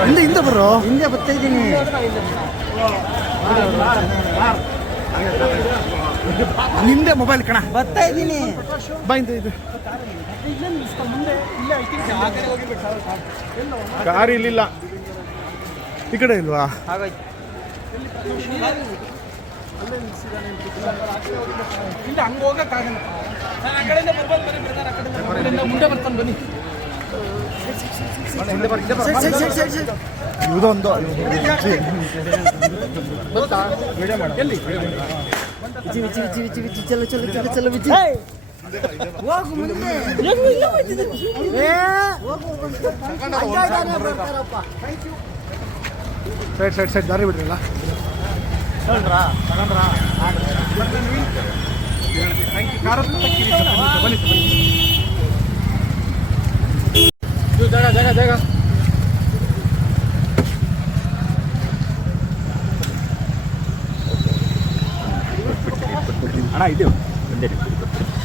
ಹಿಂದೆ ಹಿಂದೆ ಬರ್ರೋ? ಹಿಂದೆ ಬರ್ತಾ ಇದ್ದೀನಿ. ನಿಂದೆ ಮೊಬೈಲ್ ಕಣ. ಬರ್ತಾ ಇದ್ದೀನಿ. ಬಾ ಹಿಂದೆ ಇದು ಕಾರ್ ಇಲ್ಲಿಲ್ಲ. ಈ ಕಡೆ ಇಲ್ವಾ? ಹಂಗೆ ಹೋಗಕ್ಕಾಗಲ್ಲ ಮುಂದೆ ಬರ್ತಾನೆ ಬನ್ನಿ. ಚಲೋ ಚಲೋ ಚಲೋ ಚಲೋ ವಿಚಿ ಹೋಗು ಮುಂದೆ. ಸೈಡ್ ಸೈಡ್ ಸೈಡ್ ದಾರಿ ಬಿಡ್ರಲ್ಲ ಜಾಗ ಜಾಗ ಅಣ್ಣ ಇದು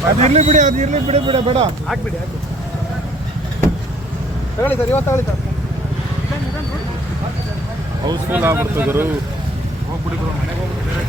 ಅದು ಇರ್ಲಿ ಬಿಡಿ ಅದು ಇರ್ಲಿ ಬಿಡಿ ಬಿಡ ಬೇಡ. ಹಾಕ್ಬಿಡಿ ಹಾಕ್ಬಿಡಿ ತಗೊಳ್ಳಿ ಸರ್ ಇವತ್ತು ತಗೊಳ್ಳಿ ಸರ್. ಹೌಸ್ಫುಲ್ ಆಗ್ಬಿಡ್ತು ಗುರು. ಹೋಗ್ಬಿಡಿ ಬ್ರೋ ಮನೆಗೆ ಹೋಗ್ಬಿಡಿ.